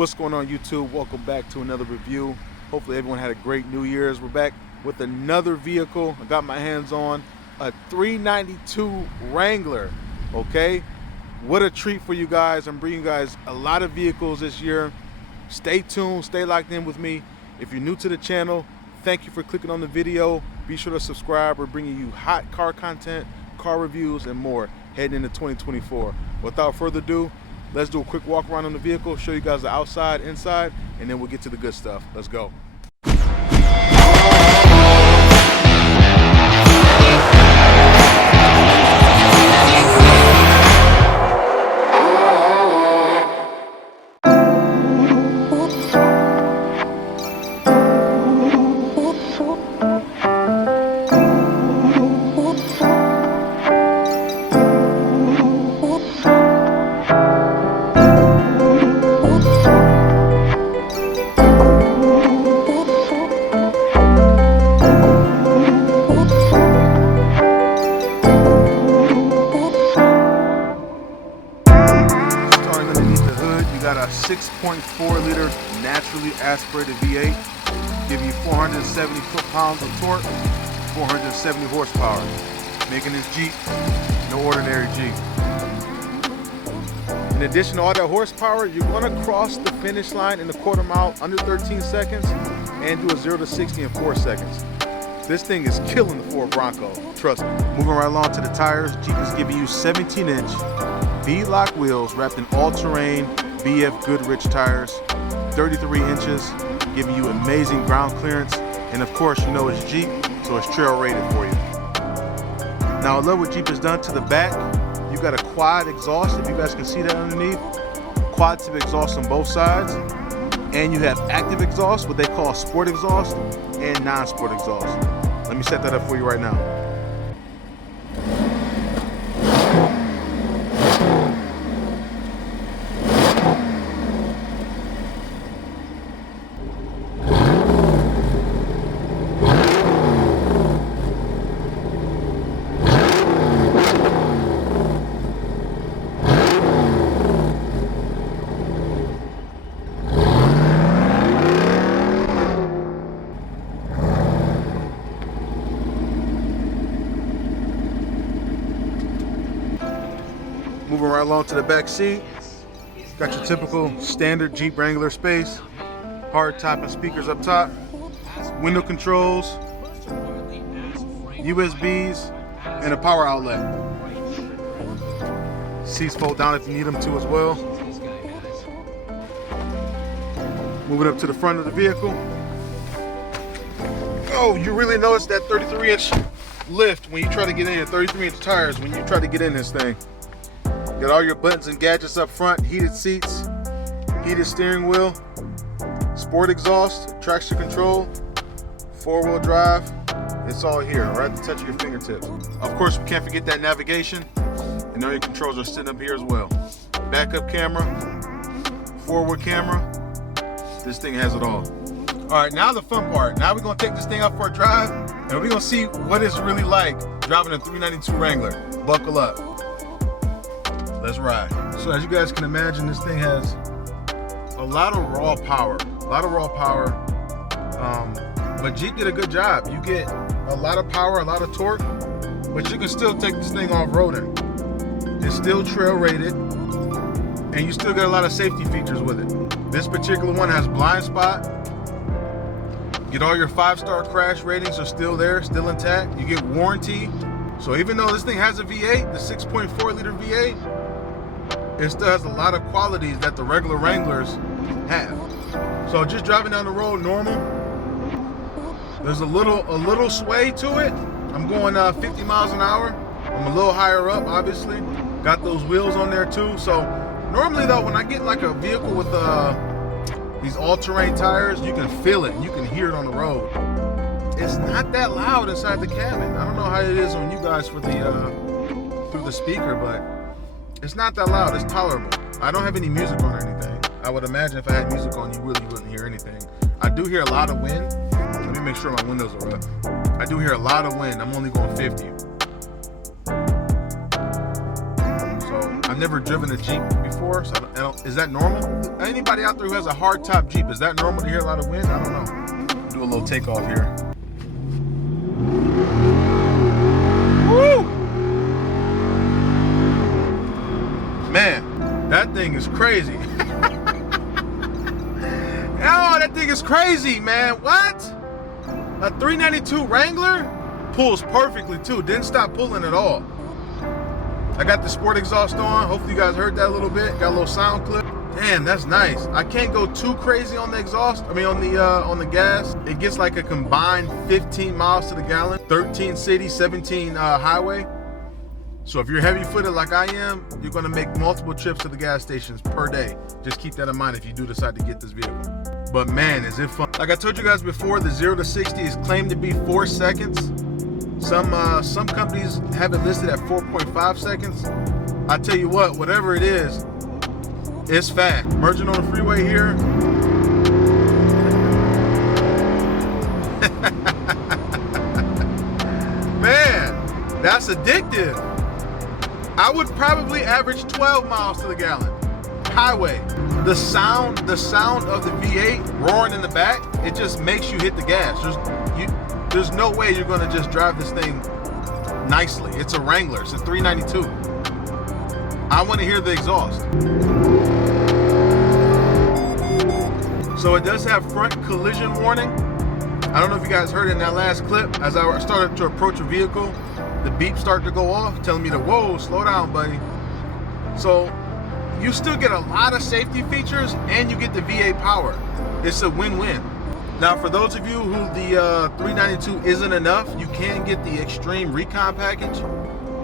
What's going on, YouTube? Welcome back to another review. Hopefully everyone had a great New Year's. We're back with another vehicle. I got my hands on a 392 Wrangler. Okay, what a treat for you guys. I'm bringing you guys a lot of vehicles this year. Stay tuned, stay locked in with me. If you're new to the channel, thank you for clicking on the video. Be sure to subscribe. We're bringing you hot car content, car reviews, and more heading into 2024. Without further ado, let's do a quick walk around on the vehicle, show you guys the outside, inside, and then we'll get to the good stuff. Let's go. Got a 6.4 liter naturally aspirated V8, give you 470 foot-pounds of torque, 470 horsepower, making this Jeep no ordinary Jeep. In addition to all that horsepower, you're going to cross the finish line in a quarter mile under 13 seconds and do a 0 to 60 in 4 seconds. This thing is killing the Ford Bronco, trust me. Moving right along to the tires, Jeep is giving you 17-inch V-lock wheels wrapped in all-terrain BFGOODRICH tires, 33 inches, giving you amazing ground clearance, and of course, you know it's Jeep, so it's trail rated for you. Now, I love what Jeep has done to the back. You got a quad exhaust, if you guys can see that underneath, quad tip exhaust on both sides, and you have active exhaust, what they call sport exhaust, and non-sport exhaust. Let me set that up for you right now. Moving right along to the back seat, got your typical standard Jeep Wrangler space, hard top and speakers up top, window controls, USBs, and a power outlet. Seats fold down if you need them to as well. Moving up to the front of the vehicle. Oh, you really notice that 33-inch lift when you try to get in, 33-inch tires when you try to get in this thing. Got all your buttons and gadgets up front, heated seats, heated steering wheel, sport exhaust, traction control, 4-wheel drive. It's all here, right at the touch of your fingertips. Of course, we can't forget that navigation, and all your controls are sitting up here as well. Backup camera, forward camera. This thing has it all. All right, now the fun part. Now we're gonna take this thing out for a drive, and we're gonna see what it's really like driving a 392 Wrangler. Buckle up. Let's ride. So as you guys can imagine, this thing has a lot of raw power, but Jeep did a good job. You get a lot of power, a lot of torque, but you can still take this thing off-roading. It's still trail rated, and you still get a lot of safety features with it. This particular one has blind spot. Get all your 5-star crash ratings are still there, still intact. You get warranty. So even though this thing has a V8, the 6.4 liter V8, it still has a lot of qualities that the regular Wranglers have. So just driving down the road normal, there's a little sway to it. I'm going 50 miles an hour. I'm a little higher up, obviously. Got those wheels on there too. So normally though, when I get like a vehicle with these all-terrain tires, you can feel it, you can hear it on the road. It's not that loud inside the cabin. I don't know how it is on you guys for the through the speaker, but it's not that loud. It's tolerable. I don't have any music on or anything. I would imagine if I had music on, you really wouldn't hear anything. I do hear a lot of wind. Let me make sure my windows are up. I do hear a lot of wind. I'm only going 50. So I've never driven a Jeep before. before, so I don't, is that normal? Anybody out there who has a hard top Jeep, is that normal to hear a lot of wind? I don't know. Do a little takeoff here. Woo! Man, that thing is crazy. Oh, that thing is crazy, man. What? A 392 Wrangler pulls perfectly too. Didn't stop pulling at all. I got the sport exhaust on. Hopefully you guys heard that a little bit. Got a little sound clip. Damn, that's nice. I can't go too crazy on the exhaust. I mean, on the gas. It gets like a combined 15 miles to the gallon. 13 city, 17 highway. So if you're heavy-footed like I am, you're gonna make multiple trips to the gas stations per day. Just keep that in mind if you do decide to get this vehicle. But man, is it fun. Like I told you guys before, the 0 to 60 is claimed to be 4 seconds. Some companies have it listed at 4.5 seconds. I tell you what, whatever it is, it's fast. Merging on the freeway here. Man, that's addictive. I would probably average 12 miles to the gallon. Highway. The sound of the V8 roaring in the back, it just makes you hit the gas. There's no way you're gonna just drive this thing nicely. It's a Wrangler, it's a 392. I wanna hear the exhaust. So it does have front collision warning. I don't know if you guys heard it in that last clip. As I started to approach a vehicle, the beep started to go off, telling me to, whoa, slow down, buddy. So you still get a lot of safety features and you get the V8 power. It's a win-win. Now, for those of you who the 392 isn't enough, you can get the Extreme Recon package.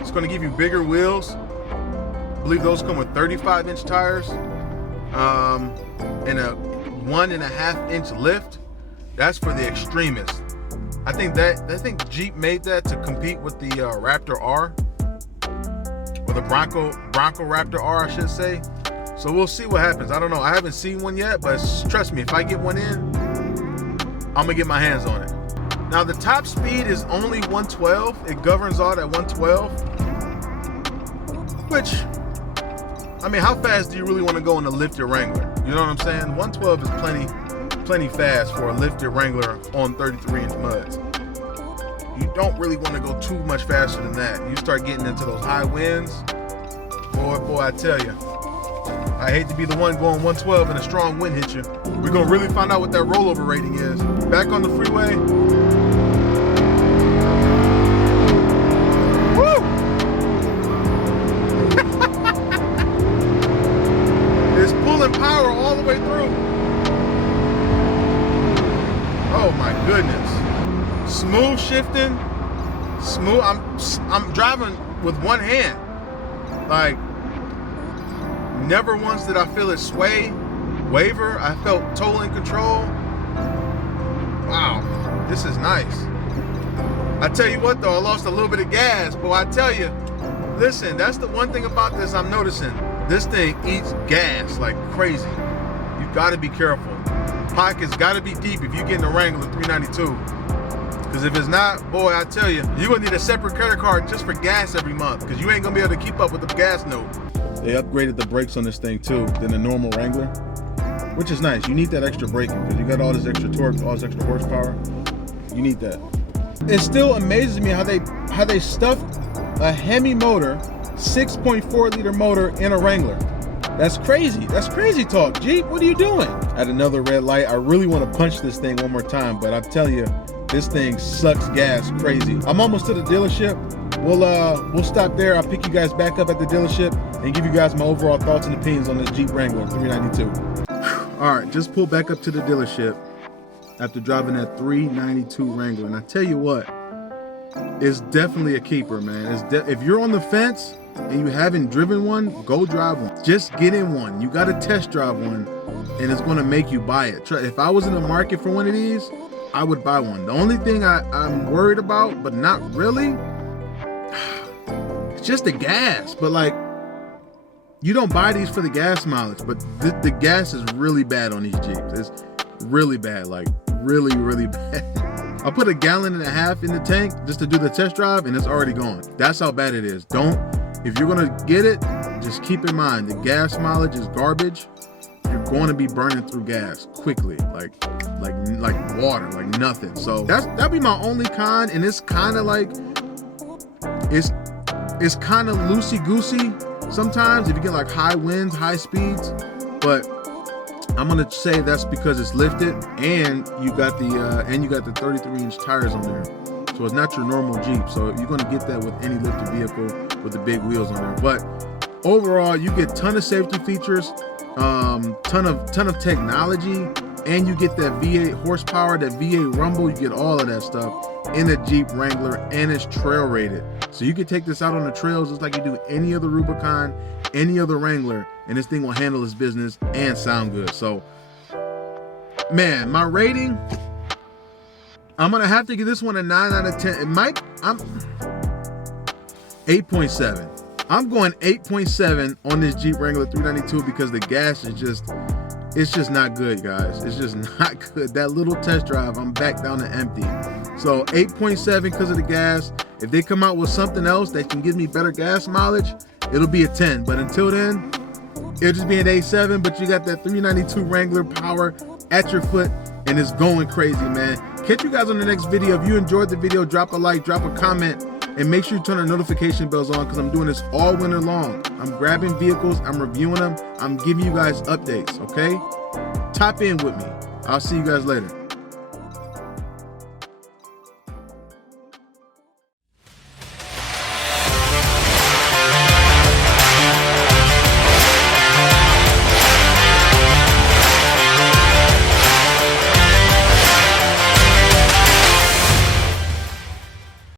It's gonna give you bigger wheels. I believe those come with 35-inch tires and a 1.5-inch lift. That's for the extremists. I think Jeep made that to compete with the Raptor R, or the Bronco Raptor R, I should say. So we'll see what happens. I don't know. I haven't seen one yet, but trust me, if I get one in, I'm gonna get my hands on it. Now the top speed is only 112. It governs out at 112, which, I mean, how fast do you really want to go in a lifted Wrangler? You know what I'm saying? 112 is plenty fast for a lifted Wrangler on 33-inch muds. You don't really want to go too much faster than that. You start getting into those high winds, boy, I tell you, I hate to be the one going 112 and a strong wind hits you. We're gonna really find out what that rollover rating is. Back on the freeway. Woo! It's pulling power all the way through. Oh my goodness. Smooth shifting. Smooth. I'm driving with one hand. Like, never once did I feel it sway, waver. I felt total in control. Wow, this is nice. I tell you what though, I lost a little bit of gas, but I tell you, listen, that's the one thing about this I'm noticing. This thing eats gas like crazy. You gotta be careful. Pockets gotta be deep if you get in a Wrangler 392. Because if it's not, boy, I tell you, you're gonna need a separate credit card just for gas every month, because you ain't gonna be able to keep up with the gas note. They upgraded the brakes on this thing too than a normal Wrangler, which is nice. You need that extra braking because you got all this extra torque, all this extra horsepower. You need that. It still amazes me how they stuffed a Hemi motor, 6.4 liter motor in a Wrangler. That's crazy. That's crazy talk. Jeep, what are you doing? At another red light, I really want to punch this thing one more time, but I tell you, this thing sucks gas crazy. I'm almost to the dealership. We'll stop there. I'll pick you guys back up at the dealership and give you guys my overall thoughts and opinions on this Jeep Wrangler 392. All right, just pulled back up to the dealership after driving that 392 Wrangler, and I tell you what, it's definitely a keeper, man. If you're on the fence and you haven't driven one, go drive one. Just get in one. You got to test drive one, and it's going to make you buy it. If I was in the market for one of these, I would buy one. The only thing I'm worried about, but not really, it's just the gas. But like, you don't buy these for the gas mileage, but the gas is really bad on these Jeeps. It's really bad, like really, really bad. I put 1.5 gallons in the tank just to do the test drive and it's already gone. That's how bad it is. Don't if you're gonna get it, just keep in mind the gas mileage is garbage. You're going to be burning through gas quickly, like water, like nothing. So that'd be my only con, and it's kind of like it's kind of loosey goosey sometimes if you get like high winds, high speeds. But I'm gonna say that's because it's lifted, and you got the 33-inch tires on there, so it's not your normal Jeep. So you're gonna get that with any lifted vehicle with the big wheels on there. But overall, you get ton of safety features, ton of technology, and you get that V8 horsepower, that V8 rumble. You get all of that stuff in a Jeep Wrangler, and it's trail rated. So you can take this out on the trails just like you do any other Rubicon, any other Wrangler, and this thing will handle its business and sound good. So, man, my rating, I'm gonna have to give this one a 9 out of 10. I'm 8.7. I'm going 8.7 on this Jeep Wrangler 392 because the gas is it's just not good, guys. It's just not good. That little test drive, I'm back down to empty. So 8.7 because of the gas. If they come out with something else that can give me better gas mileage, it'll be a 10. But until then, it'll just be an 8.7. But you got that 392 Wrangler power at your foot, and it's going crazy, man. Catch you guys on the next video. If you enjoyed the video, drop a like, drop a comment, and make sure you turn our notification bells on because I'm doing this all winter long. I'm grabbing vehicles, I'm reviewing them, I'm giving you guys updates, okay? Tap in with me. I'll see you guys later.